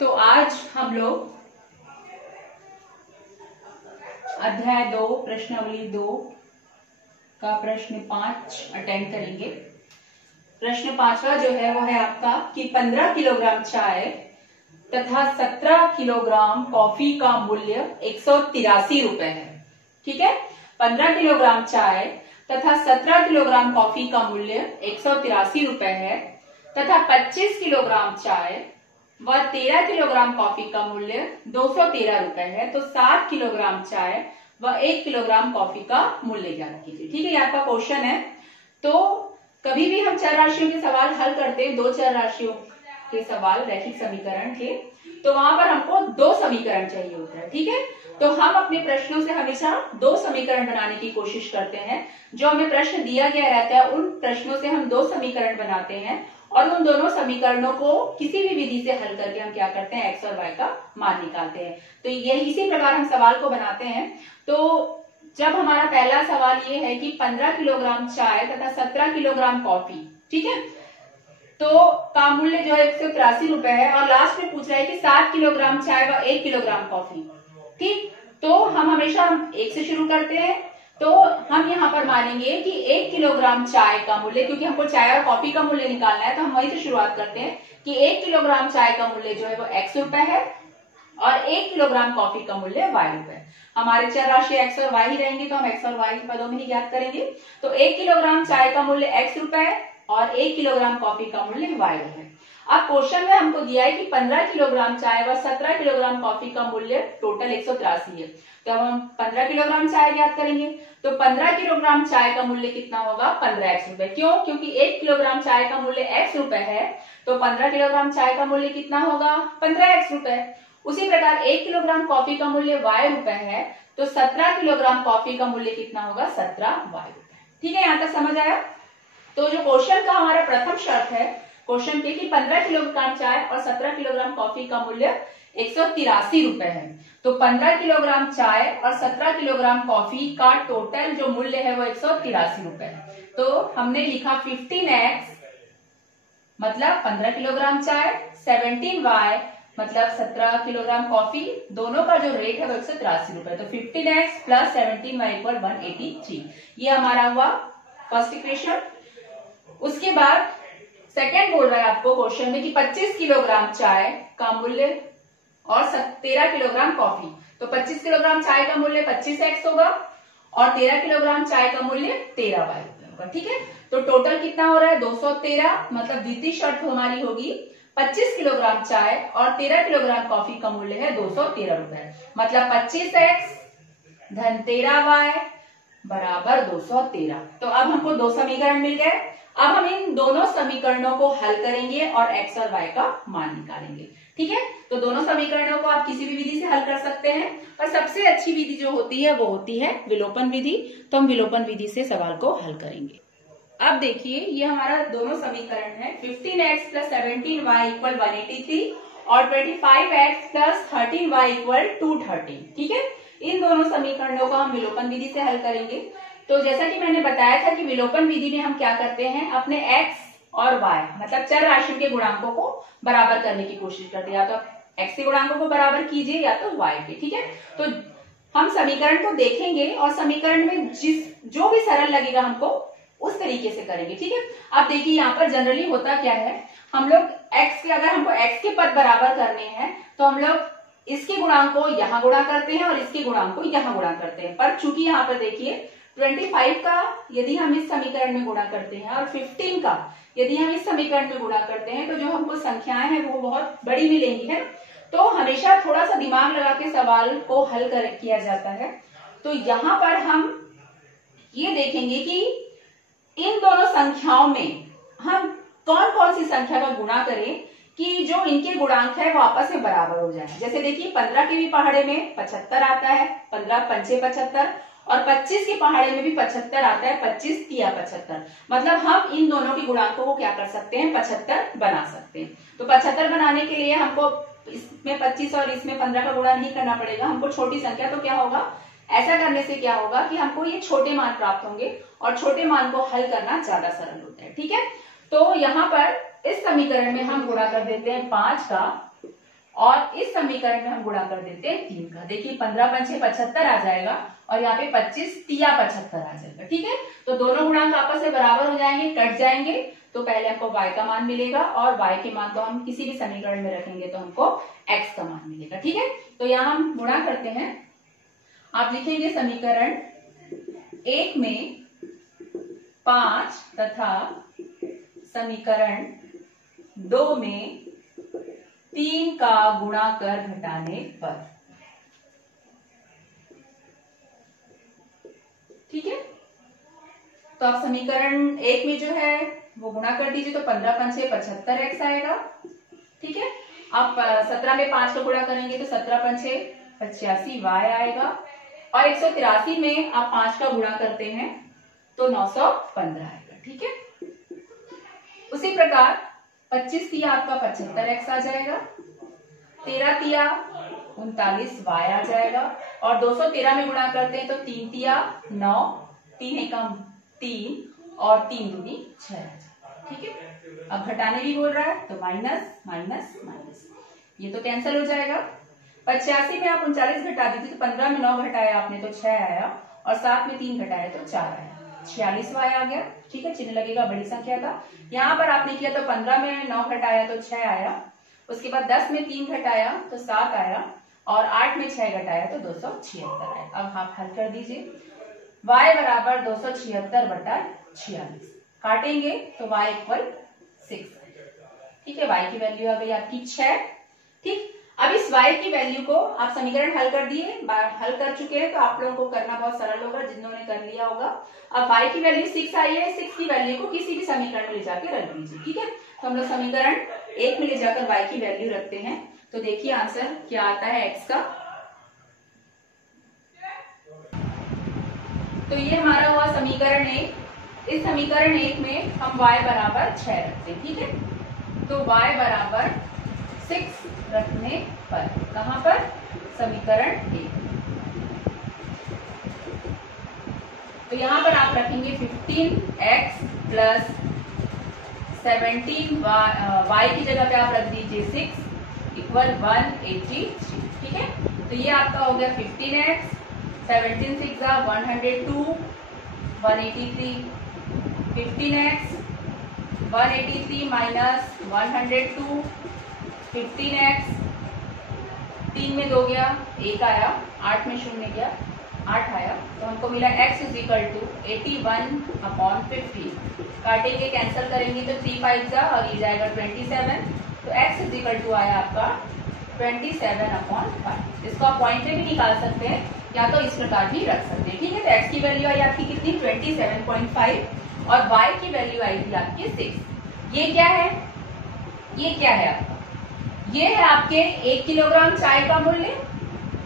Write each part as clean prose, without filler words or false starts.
तो आज हम लोग अध्याय 2 प्रश्नावली 2 का प्रश्न 5 अटेंड करेंगे। प्रश्न 5वां जो है वो है आपका कि 15 किलोग्राम चाय तथा 17 किलोग्राम कॉफी का मूल्य 183 रुपए है। ठीक है, 15 किलोग्राम चाय तथा 17 किलोग्राम कॉफी का मूल्य 183 रुपए है तथा 25 किलोग्राम चाय व 13 किलोग्राम कॉफी का मूल्य 213 रुपए है। तो 7 किलोग्राम चाय व 1 किलोग्राम कॉफी का मूल्य ज्ञात कीजिए। ठीक है, ये आपका क्वेश्चन है। तो कभी भी हम चर राशियों के सवाल हल करते हैं, दो चर राशियों के सवाल रैखिक समीकरण के, तो वहां पर हमको दो समीकरण चाहिए होता है। ठीक है, तो हम अपने प्रश्नों से हमेशा दो समीकरण बनाने की कोशिश करते हैं। जो हमें प्रश्न दिया गया रहता है उन प्रश्नों से हम दो समीकरण बनाते हैं और उन दोनों समीकरणों को किसी भी विधि से हल करके हम क्या करते हैं, एक्स और वाई का मान निकालते हैं। तो ये इसी प्रकार हम सवाल को बनाते हैं। तो जब हमारा पहला सवाल ये है कि 15 किलोग्राम चाय तथा 17 किलोग्राम कॉफी, ठीक है, तो का मूल्य जो है 183 रुपए है और लास्ट में पूछ रहा है कि 7 किलोग्राम चाय व 1 किलोग्राम कॉफी। ठीक, तो हम हमेशा एक से शुरू करते हैं। तो हम यहाँ पर मानेंगे कि 1 किलोग्राम चाय का मूल्य, क्योंकि हमको चाय और कॉफी का मूल्य निकालना है, तो हम वहीं से शुरुआत करते हैं कि 1 किलोग्राम चाय का मूल्य जो है वो x रुपए है और 1 किलोग्राम कॉफी का मूल्य y रुपए। हमारे चर राशि x और y ही रहेंगे तो हम x और y पदों में ही ज्ञात करेंगे। तो 1 किलोग्राम चाय का मूल्य x रुपए और 1 किलोग्राम कॉफी का मूल्य y है। अब क्वेश्चन में हमको दिया है कि 15 किलोग्राम चाय व 17 किलोग्राम कॉफी का मूल्य टोटल 183 है। तो हम 15 किलोग्राम चाय ज्ञात करेंगे। तो 15 किलोग्राम चाय का मूल्य कितना होगा, 15x रुपए। क्यों? क्योंकि 1 किलोग्राम चाय का मूल्य x रुपए है, तो 15 किलोग्राम चाय का मूल्य कितना होगा, 15x रुपए। उसी प्रकार 1 किलोग्राम कॉफी का मूल्य y रुपए है, तो 17 किलोग्राम कॉफी का मूल्य कितना होगा, 17y रुपए। ठीक है, यहां तक समझ आया? तो जो क्वेश्चन का हमारा प्रथम शर्त है क्वेश्चन के कि 15 किलोग्राम चाय और 17 किलोग्राम कॉफी का मूल्य 183 रुपए है। तो 15 किलोग्राम चाय और 17 किलोग्राम कॉफी का टोटल जो मूल्य है वो 183 रुपए है। तो हमने लिखा 15x मतलब 15 किलोग्राम चाय, 17y मतलब 17 किलोग्राम कॉफी, दोनों का जो रेट है वो 183 रुपए। तो 15x प्लस 17y इक्वल 183। ये हमारा हुआ फर्स्ट इक्वेशन। उसके बाद सेकेंड बोल रहा है आपको क्वेश्चन में कि 25 किलोग्राम चाय का मूल्य और 13 किलोग्राम कॉफी। तो 25 किलोग्राम चाय का मूल्य 25x होगा और 13 किलोग्राम चाय का मूल्य 13y होगा। ठीक है, तो टोटल कितना हो रहा है, 213। मतलब द्वितीय शर्त हमारी होगी 25 किलोग्राम चाय और 13 किलोग्राम कॉफी का मूल्य है 213 रुपए। मतलब 25x धन 13y बराबर 213। तो अब हमको दो समीकरण मिल गए। अब हम इन दोनों समीकरणों को हल करेंगे और x और y का मान निकालेंगे। ठीक है, तो दोनों समीकरणों को आप किसी भी विधि से हल कर सकते हैं, पर सबसे अच्छी विधि जो होती है वो होती है विलोपन विधि। तो हम विलोपन विधि से सवाल को हल करेंगे। अब देखिए, ये हमारा दोनों समीकरण है। 15x प्लस 17y इक्वल 183 और 25x प्लस 13y इक्वल 230। ठीक है, इन दोनों समीकरणों को हम विलोपन विधि से हल करेंगे। तो जैसा कि मैंने बताया था कि विलोपन विधि में हम क्या करते हैं, अपने x और y मतलब चर राशियों के गुणांकों को बराबर करने की कोशिश करते हैं। या तो x के गुणांकों को बराबर कीजिए या तो y के। ठीक है, तो हम समीकरण को देखेंगे और समीकरण में जो भी सरल लगेगा हमको उस तरीके से करेंगे। ठीक है, अब देखिए यहाँ पर जनरली होता क्या है, हम लोग x के, अगर हमको x के पद बराबर करने हैं तो हम लोग इसके गुणांक को यहाँ गुणा करते हैं और इसके गुणांक को यहाँ गुणा करते हैं। पर चूंकि यहाँ पर देखिए 25 का यदि हम इस समीकरण में गुणा करते हैं और 15 का यदि हम इस समीकरण में गुणा करते हैं तो जो हमको संख्याएं हैं वो बहुत बड़ी मिलेंगी है। तो हमेशा थोड़ा सा दिमाग लगा के सवाल को हल किया जाता है। तो यहाँ पर हम ये देखेंगे कि इन दोनों संख्याओं में हम कौन कौन सी संख्या का गुणा करें कि जो इनके गुणांक है वो आपस में बराबर हो जाए। जैसे देखिए 15 के भी पहाड़े में 75 आता है, 15 पंचे 75, और 25 के पहाड़े में भी 75 आता है, 25 तिया 75। मतलब हम इन दोनों के गुणांकों को क्या कर सकते हैं, 75 बना सकते हैं। तो 75 बनाने के लिए हमको इसमें 25 और इसमें 15 का गुणा नहीं करना पड़ेगा, हमको छोटी संख्या। तो क्या होगा, ऐसा करने से क्या होगा कि हमको ये छोटे मान प्राप्त होंगे और छोटे मान को हल करना ज्यादा सरल होता है। ठीक है, तो यहाँ पर इस समीकरण में हम गुणा कर देते हैं 5 का और इस समीकरण में हम गुणा कर देते हैं 3 का। देखिए 15 पंचे 75 आ जाएगा और यहाँ पे 25 तिया 75 आ जाएगा। ठीक है, तो दोनों गुणांक आपस में बराबर हो जाएंगे, कट जाएंगे, तो पहले हमको y का मान मिलेगा और y के मान को हम किसी भी समीकरण में रखेंगे तो हमको x का मान मिलेगा। ठीक है, तो यहाँ हम गुणा करते हैं। आप लिखेंगे समीकरण 1 में 5 तथा समीकरण 2 में 3 का गुणा कर घटाने पर। ठीक है, तो आप समीकरण 1 में जो है वो गुणा कर दीजिए, तो 15 पंचे 75x आएगा। ठीक है, आप 17 में 5 का गुणा करेंगे तो 17 पंचे 85y आएगा और 183 में आप 5 का गुणा करते हैं तो 915 आएगा। ठीक है, उसी प्रकार 25 तिया आपका 75x आ जाएगा, 13 तिया 39y आ जाएगा और 213 में गुणा करते हैं तो 3 तिया 9, 3 एकम 3 और 3 दूनी 6 आ जाएगा। ठीक है, अब घटाने भी बोल रहा है तो माइनस माइनस माइनस, ये तो कैंसिल हो जाएगा। 85 में आप 39 घटा दीजिए तो 15 में 9 घटाया आपने तो 6 आया और 7 में 3 घटाया तो 4 आया, 46y आ गया। ठीक है, चिन्ह लगेगा, बड़ी संख्या था। यहाँ पर आपने किया तो 15 में 9 घटाया तो 6 आया, उसके बाद 10 में 3 घटाया तो 7 आया और 8 में 6 घटाया तो 276 आया। अब आप हल कर दीजिए, y बराबर 276/46, काटेंगे तो y इक्वल 6। ठीक है, y की वैल्यू आ गई आपकी 6। ठीक, अब इस y की वैल्यू को आप समीकरण हल कर दिए, हल कर चुके हैं, तो आप लोगों को करना बहुत सरल होगा जिन्होंने कर लिया होगा। अब y की वैल्यू 6 आई है, 6 की वैल्यू को किसी भी समीकरण में ले जाकर रख दीजिए। ठीक है, तो हम लोग समीकरण 1 में ले जाकर y की वैल्यू रखते हैं, तो देखिए आंसर क्या आता है x का। तो ये हमारा हुआ समीकरण 1। इस समीकरण 1 में हम y बराबर 6 रखते हैं। ठीक है, तो y बराबर 6 रखने पर, कहां पर, समीकरण 1। तो यहां पर आप रखेंगे 15x प्लस 17y की जगह पे आप रख दीजिए 6 इक्वल 183। ठीक है, तो ये आपका हो गया 15x, 17 6 102, 183, 15x 183 माइनस 102, 15x 3 में 2 गया 1 आया, 8 में 0 गया 8 आया, तो हमको मिला x इज इक्वल टू 81/50। काटेंगे कैंसिल करेंगे तो 3 5 और ये जाएगा 27, तो x इज इक्वल टू आया आपका 27/5। इसको आप पॉइंट में भी निकाल सकते हैं या तो इस प्रकार भी रख सकते हैं। ठीक है, तो x की वैल्यू आई आपकी कितनी, 27.5 और y की वैल्यू आई थी आपकी 6। ये क्या है, ये क्या है आपका, ये है आपके 1 किलोग्राम चाय का मूल्य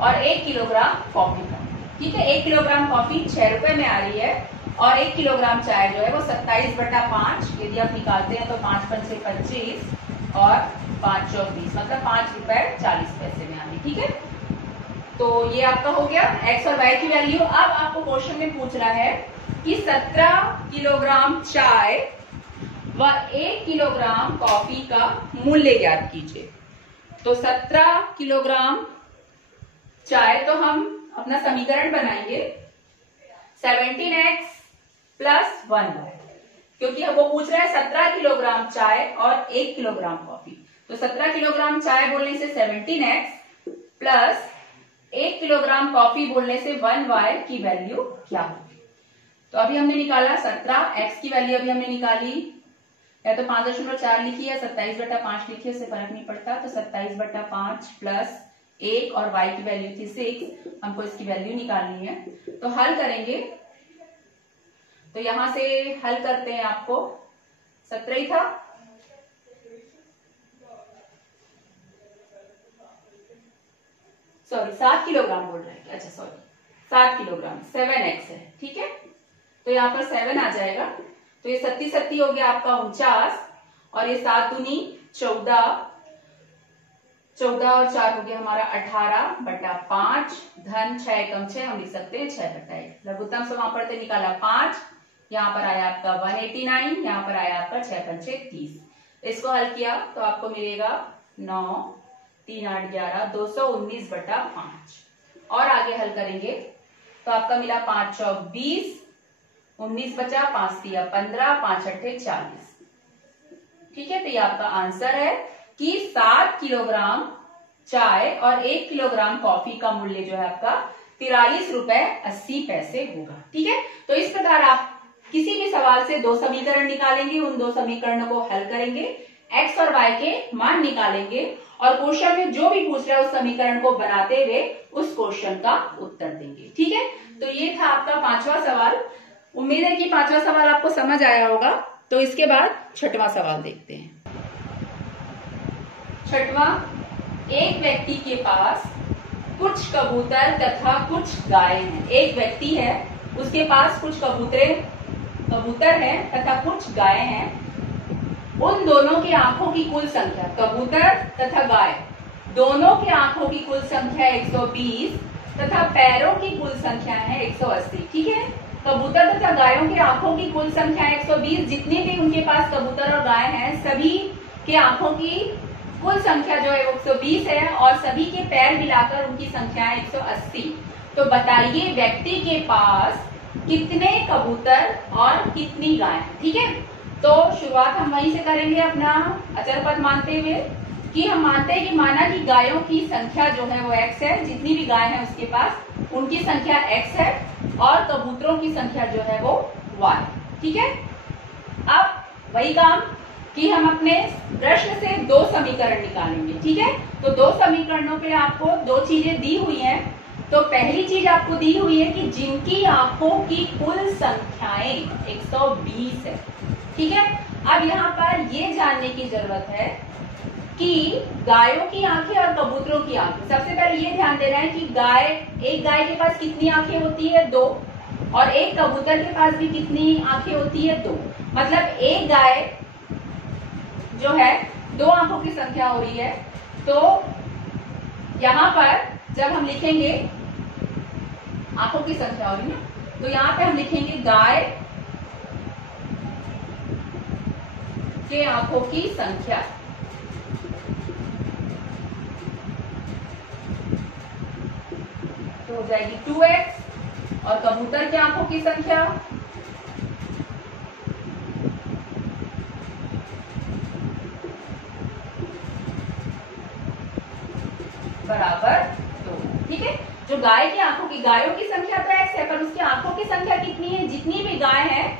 और 1 किलोग्राम कॉफी का। ठीक है, 1 किलोग्राम कॉफी 6 रुपए में आ रही है और 1 किलोग्राम चाय जो है वो 27/5, यदि आप निकालते हैं तो 5 पंचे 25 और 5 चौक 20, मतलब 5 रुपए 40 पैसे में आ रही। ठीक है, तो ये आपका हो गया x और y की वैल्यू। अब आपको क्वेश्चन में पूछ रहा है कि 17 किलोग्राम चाय व 1 किलोग्राम कॉफी का मूल्य ज्ञात कीजिए। तो 17 किलोग्राम चाय, तो हम अपना समीकरण बनाएंगे 17x प्लस 1y, क्योंकि वो पूछ रहा है 17 किलोग्राम चाय और 1 किलोग्राम कॉफी। तो 17 किलोग्राम चाय बोलने से 17x प्लस 1 किलोग्राम कॉफी बोलने से 1y की वैल्यू क्या होगी। तो अभी हमने निकाला 17, x की वैल्यू अभी हमने निकाली, या तो 5.4 लिखी है 27/5 लिखी, उससे फर्क नहीं पड़ता। तो 27/5 प्लस 1 और y की वैल्यू थी 6, हमको इसकी वैल्यू निकालनी है। तो हल करेंगे, तो यहां से हल करते हैं, आपको 17 ही था, सॉरी 7 किलोग्राम बोल रहे हैं, अच्छा सॉरी 7 किलोग्राम 7x है। ठीक है, तो यहाँ पर 7 आ जाएगा, तो ये 37 हो गया आपका 49 और ये 7 दूनी 14, 14 और 4 हो गया हमारा 18/5 धन 6 एकम 6, हम लिख सकते हैं 6/1। लघुत्तम समापवर्त निकाला 5, यहाँ पर आया आपका 189, यहाँ पर आया आपका 6 पंचे 30। इसको हल किया तो आपको मिलेगा 9, 3 8 11 219/5। और आगे हल करेंगे तो आपका मिला 5 चौक 20, 19 बचा, 5 तिया 15, 5 अट्ठे 40। ठीक है, तो ये आपका आंसर है कि 7 किलोग्राम चाय और 1 किलोग्राम कॉफी का मूल्य जो है आपका 43 रुपए 80 पैसे होगा। ठीक है, तो इस प्रकार आप किसी भी सवाल से दो समीकरण निकालेंगे, उन दो समीकरणों को हल करेंगे, एक्स और वाई के मान निकालेंगे और क्वेश्चन में जो भी पूछ रहा है उस समीकरण को बनाते हुए उस क्वेश्चन का उत्तर देंगे। ठीक है, तो ये था आपका 5वां सवाल। उम्मीद है कि 5वां सवाल आपको समझ आया होगा। तो इसके बाद 6वां सवाल देखते हैं। 6वां, एक व्यक्ति के पास कुछ कबूतर तथा कुछ गाय हैं। एक व्यक्ति है, उसके पास कुछ कबूतर हैं तथा कुछ गाय हैं। उन दोनों की आंखों की कुल संख्या, कबूतर तथा गाय दोनों की आंखों की कुल संख्या 120 तथा पैरों की कुल संख्या है 180। ठीक है, कबूतर तथा गायों की आंखों की कुल संख्या 120। जितने भी उनके पास कबूतर और गाय हैं सभी के आंखों की कुल संख्या जो है 120 है और सभी के पैर मिलाकर उनकी संख्या है 180। तो बताइए व्यक्ति के पास कितने कबूतर और कितनी गाय है। ठीक है, तो शुरुआत हम वहीं से करेंगे अपना अचर पद मानते हुए कि हम मानते हैं कि माना कि गायों की संख्या जो है वो x है, जितनी भी गाय है उसके पास उनकी संख्या x है और कबूतरों की संख्या जो है वो y। ठीक है, अब वही काम कि हम अपने प्रश्न से दो समीकरण निकालेंगे। ठीक है, तो दो समीकरणों पे आपको दो चीजें दी हुई हैं। तो पहली चीज आपको दी हुई है कि जिनकी आंखों की कुल संख्याएं 120 है। ठीक है, अब यहाँ पर ये जानने की जरूरत है कि गायों की आंखें और कबूतरों की आंखें। सबसे पहले ये ध्यान देना है कि एक गाय के पास कितनी आंखें होती है, 2, और एक कबूतर के पास भी कितनी आंखें होती है, 2। मतलब एक गाय जो है 2 आंखों की संख्या हो रही है। तो यहां पर जब हम लिखेंगे आंखों की संख्या हो रही है तो यहां पे हम लिखेंगे गाय के आंखों की संख्या तो हो जाएगी 2x और कबूतर के आंखों की संख्या बराबर 2। ठीक है, जो गायों की संख्या तो x है पर उसकी आंखों की संख्या कितनी है, जितनी भी गाय है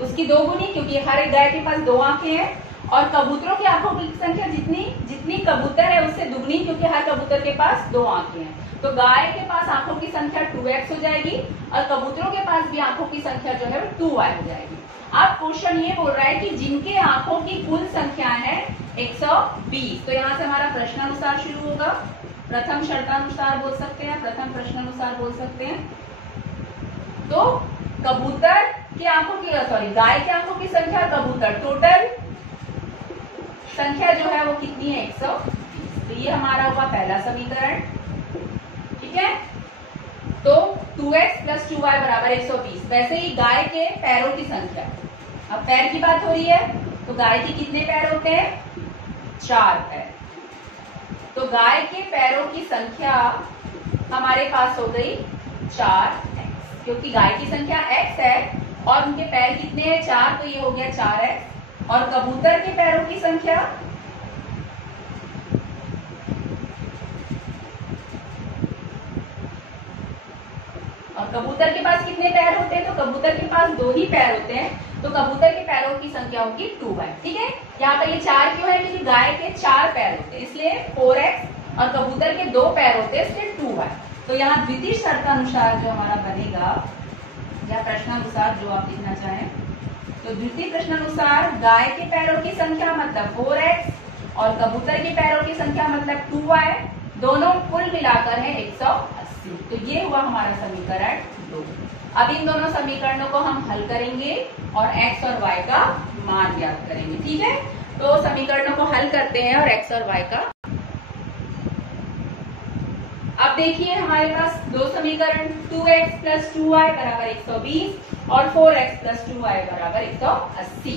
उसकी 2 गुनी, क्योंकि हर एक गाय के पास 2 आंखें हैं। और कबूतरों की आंखों की संख्या जितनी कबूतर है उससे दुगनी, क्योंकि हर कबूतर के पास 2 आंखें हैं। तो गाय के पास आंखों की संख्या 2x हो जाएगी और कबूतरों के पास भी आंखों की संख्या जो है वो 2y हो जाएगी। अब क्वेश्चन ये बोल रहा है कि जिनके आंखों की कुल संख्या है 120। तो यहाँ से हमारा प्रश्नानुसार शुरू होगा। प्रथम शर्तानुसार बोल सकते हैं, प्रथम प्रश्नानुसार बोल सकते हैं। तो कबूतर की आंखों की गाय की आंखों की संख्या, कबूतर, टोटल संख्या जो है वो कितनी है, 120। तो ये हमारा हुआ पहला समीकरण। ठीक है, तो 2x + 2y = 120। वैसे ही गाय के पैरों की संख्या, अब पैर की बात हो रही है तो गाय के कितने पैर होते हैं, 4 पैर। तो गाय के पैरों की संख्या हमारे पास हो गई 4x, क्योंकि गाय की संख्या x है और उनके पैर कितने हैं, 4, तो ये हो गया 4x। और कबूतर के पैरों की संख्या कबूतर के पास कितने पैर होते हैं, तो कबूतर के पास 2 ही पैर होते हैं, तो कबूतर के पैरों की संख्या होगी 2y। ठीक है, यहाँ पर ये 4 क्यों है, क्योंकि गाय के 4 पैर होते हैं इसलिए 4x और कबूतर के 2 पैर होते हैं इसलिए 2y। तो यहाँ द्वितीय शर्तानुसार जो हमारा बनेगा या प्रश्नानुसार जो आप लिखना चाहें, तो द्वितीय प्रश्नानुसार गाय के पैरों की संख्या मतलब 4x और कबूतर के पैरों की संख्या मतलब 2y, दोनों कुल मिलाकर है 180। तो ये हुआ हमारा समीकरण 2। अब इन दोनों समीकरणों को हम हल करेंगे और x और y का मान ज्ञात करेंगे। ठीक है, तो समीकरणों को हल करते हैं और x और y का। अब देखिए हमारे पास दो समीकरण 2x + 2y = 120 और 4x + 2y = 180।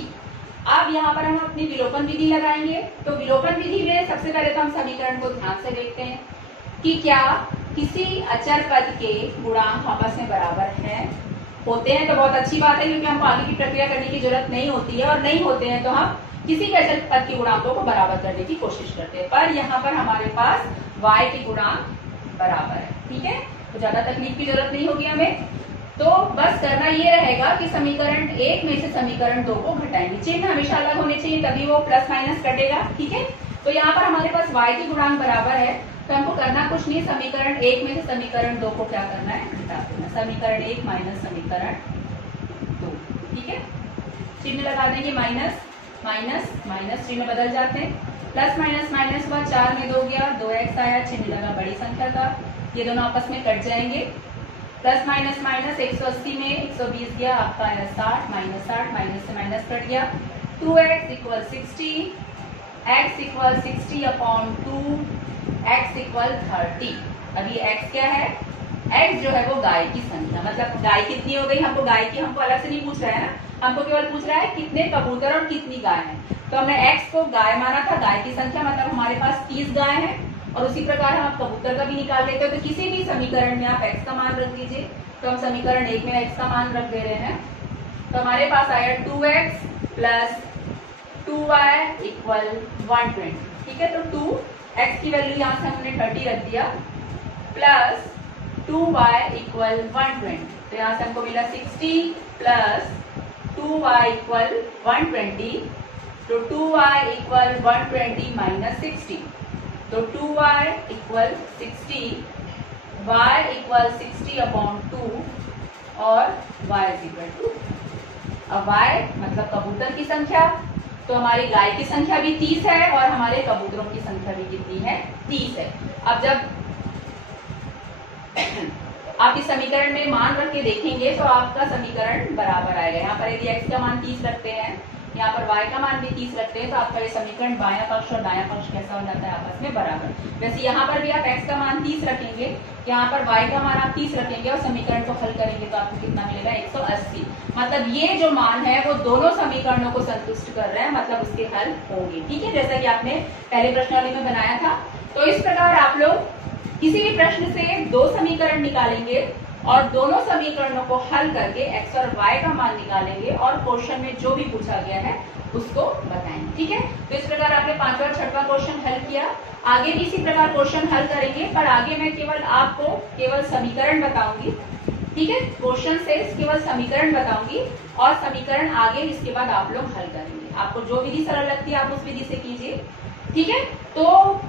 अब यहाँ पर हम अपनी विलोपन विधि लगाएंगे। तो विलोपन विधि में सबसे पहले तो हम समीकरण को ध्यान से देखते हैं कि क्या किसी अचर पद के गुणांक आपस में बराबर हैं। होते हैं तो बहुत अच्छी बात है, क्योंकि हमको आगे की प्रक्रिया करने की जरूरत नहीं होती है, और नहीं होते हैं तो हम किसी भी अचर पद के गुणांकों को बराबर करने की कोशिश करते हैं। पर यहाँ पर हमारे पास y के गुणांक बराबर है, ठीक है, तो ज्यादा तकलीफ की जरूरत नहीं होगी हमें। तो बस करना ये रहेगा कि समीकरण 1 में से समीकरण 2 को घटाएंगे। चिन्ह हमेशा अलग होने चाहिए, तभी वो प्लस माइनस कटेगा, ठीक है। तो यहाँ पर हमारे पास y के गुणांक बराबर है, तो हमको करना कुछ नहीं, समीकरण 1 में से समीकरण 2 को क्या करना है, घटा देना। समीकरण 1 माइनस समीकरण 2, ठीक है। चिन्ह लगा देंगे, माइनस माइनस माइनस चिन्ह बदल जाते हैं, प्लस माइनस माइनस हुआ, 4 में 2 गया, 2x आया, चिन्ह लगा बड़ी संख्या का, ये दोनों आपस में कट जाएंगे। प्लस माइनस माइनस 180 में 120 गया, आपका आया 60, माइनस 60, माइनस से माइनस कट गया, 2x equal 60, x equal 60 upon 2, x equal 30। अब ये x क्या है, x जो है वो गाय की संख्या, मतलब गाय कितनी हो गई, हमको गाय की हमको अलग से नहीं पूछ रहा है ना, हमको केवल पूछ रहा है कितने कबूतर और कितनी गाय है। तो हमने x को गाय माना था, गाय की संख्या, मतलब हमारे पास 30 गाय है, और उसी प्रकार हम कबूतर का भी निकाल लेते हो। तो किसी भी समीकरण में आप x का मान रख दीजिए। तो हम समीकरण 1 में x का मान रख दे रहे हैं, तो हमारे पास आया 2x प्लस 2y इक्वल 120, ठीक है। तो 2x की वैल्यू यहाँ से हमने 30 रख दिया, प्लस 2y इक्वल 120, तो यहाँ से हमको मिला 60 प्लस 2y इक्वल 120, तो 2y इक्वल 120 माइनस 60, तो 2y equal 60, y equal 60 upon 2, और y इज इक्वल टू, अब y मतलब कबूतर की संख्या, तो हमारी गाय की संख्या भी 30 है और हमारे कबूतरों की संख्या भी कितनी है, 30 है। अब जब आप इस समीकरण में मान रख के देखेंगे तो आपका समीकरण बराबर आएगा। यहाँ पर यदि x का मान 30 रखते हैं, यहाँ पर y का मान भी 30 रखते हैं, तो आपका ये समीकरण बायां पक्ष और दायां पक्ष कैसा हो जाता है, आपस में बराबर। वैसे यहाँ पर भी आप x का मान 30 रखेंगे, यहाँ पर y का मान आप 30 रखेंगे और समीकरण को हल करेंगे तो आपको कितना मिलेगा, 180। मतलब ये जो मान है वो दोनों समीकरणों को संतुष्ट कर रहे हैं, मतलब उसके हल होंगे, ठीक है, जैसा कि आपने पहले प्रश्नावली में बनाया था। तो इस प्रकार आप लोग किसी भी प्रश्न से 2 समीकरण निकालेंगे और दोनों समीकरणों को हल करके x और y का मान निकालेंगे और क्वेश्चन में जो भी पूछा गया है उसको बताएंगे, ठीक है। तो इस प्रकार आपने 5वां और 6वां क्वेश्चन हल किया। आगे भी इसी प्रकार क्वेश्चन हल करेंगे, पर आगे मैं केवल आपको केवल समीकरण बताऊंगी, ठीक है, क्वेश्चन से केवल समीकरण बताऊंगी और समीकरण आगे इसके बाद आप लोग हल करेंगे। आपको जो विधि सरल लगती है आप उस विधि से कीजिए, ठीक है। तो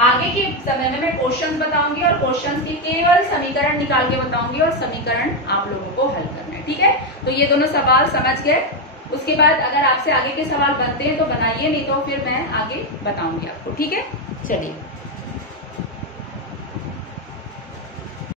आगे के समय में मैं क्वेश्चंस बताऊंगी और क्वेश्चंस के केवल समीकरण निकाल के बताऊंगी और समीकरण आप लोगों को हल करना है, ठीक है। तो ये दोनों सवाल समझ गए। उसके बाद अगर आपसे आगे के सवाल बनते हैं तो बनाइए, नहीं तो फिर मैं आगे बताऊंगी आपको, ठीक है। चलिए।